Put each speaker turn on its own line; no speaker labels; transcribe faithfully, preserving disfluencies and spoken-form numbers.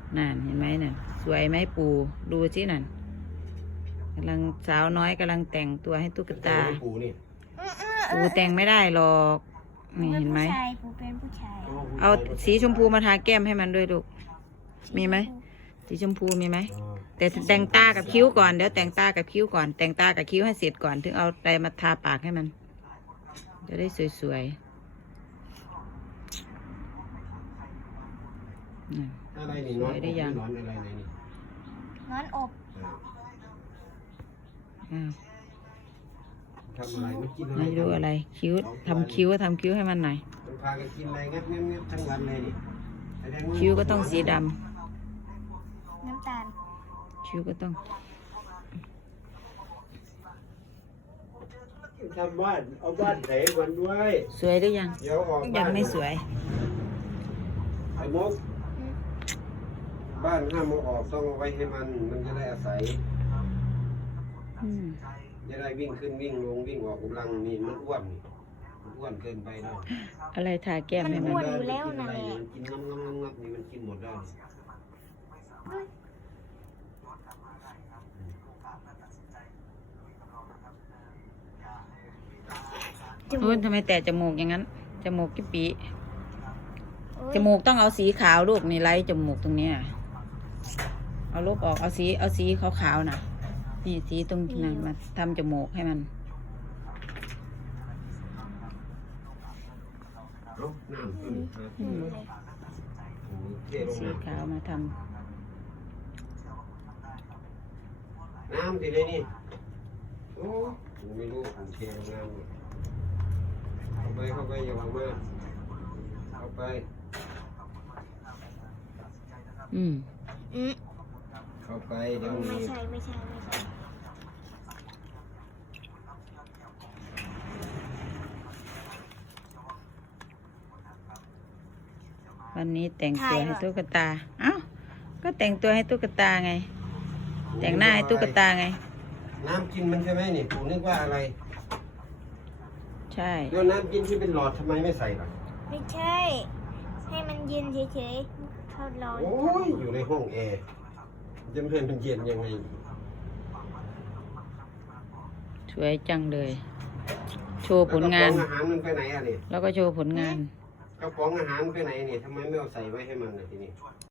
นั่นเห็นไหมนั่นสวยไหมปูดูสินั่นกำลังสาวน้อยกำลังแต่งตัวให้ตุ๊กตา
ปูนี่
ปูแต่งไม่ได้หรอกนี่เห็นไหม
ผู้ชายปูเป็นผู้ชาย
เอาสีชมพูมาทาแก้มให้มันด้วยลูกมีไหมสีชมพูมีไหมแต่แต่งตากับคิ้วก่อนเดี๋ยวแต่งตากับคิ้วก่อน แต่งตากับคิ้วให้เสร็จก่อนถึงเอาอะไรมาทาปากให้มันจะได้สวยๆนั่น
อะไรนี่นอนได้ยังนอนอะไรในนี่
นอนอบ
อ้าว
ทำอะไรมันกินอะไร
ไม่รู้อะไรคิ้วทำคิ้วทำคิ้วให้มันหน่อย
มันพากันกินอะไรงับงับงับทั้งวันเลยนี่แสดงา
คิ้วก็ต้องสีดำ
น้ำตาล
คิ้วก็ต้อง
ทำบ้านเอาบ้านเสกวันด้วย
สวยหรือยัง
เดี๋ยวออก
ยังไม่สวย
ไอ้มุกบ้านห้ามเอาออกต้องเอาไว้ให้มันมันจะได้อาศัย
อืม
จะได้วิ่งขึ้นวิ่งลงวิ่งออกกำลังนี่มันอ้วนนี่มันอ้วนเกินไปแล้ว
อะไรทาแก้มให้มัน
อ้วนอยู่แล้วนะ
มันกินงับงับงับงับนี่มันกินหมดได้
โอ้ยทำไมแต่จมูกอย่างนั้น จมูกกิ๊บปีจมูกต้องเอาสีขาวลูกนี่ไล่จมูกตรงเนี้ยเอาลบออกเอาสีเอาสีขาวๆนะนี่สีตรงนั้นมาทำจมูกให้มัน
เอาน้ำขึ้นครับ
อืม
เทลง
สี
น้ำ
ขาวมาทำ
น้ำสิเลยนี่โอ้ผมไม่รู้ผมเทลงน้ำเลยเข้าไปเข้าไปอย่าวางมากเข้าไป
อืม
อืม
เข้าไปเดี๋ยว
ไม่
นี้
ใช่ไม่ใช่ไม่ใช่
วันนี้แต่งตัวให้ตุ๊กตา เอ้า ก็แต่งตัวให้ตุ๊กตาไง แต่งหน้าให้ตุ๊กตาไง
น้ำกินมันใช่ไหมนี่ผมนึกว่าอะไร
ใช่
เดี๋ยวน้ำกินที่เป็นหลอดทำไมไม่ใส่ล่ะ
ไม่ใช่ ให้มันเย็นเฉยๆเขาร้อน
โอ้ยอยู่ในห้องแอร์จะไม่ให้มันเย็นยังไง
สวยจังเลย โชว์ผลงาน
กระป๋องอาหารมันไปไหนอ่ะนี่
แล้วก็โชว์ผลงาน
กระป๋องอาหารไปไหนนี่ทำไมไม่เอาใส่ไว้ให้มันอ่ะทีนี้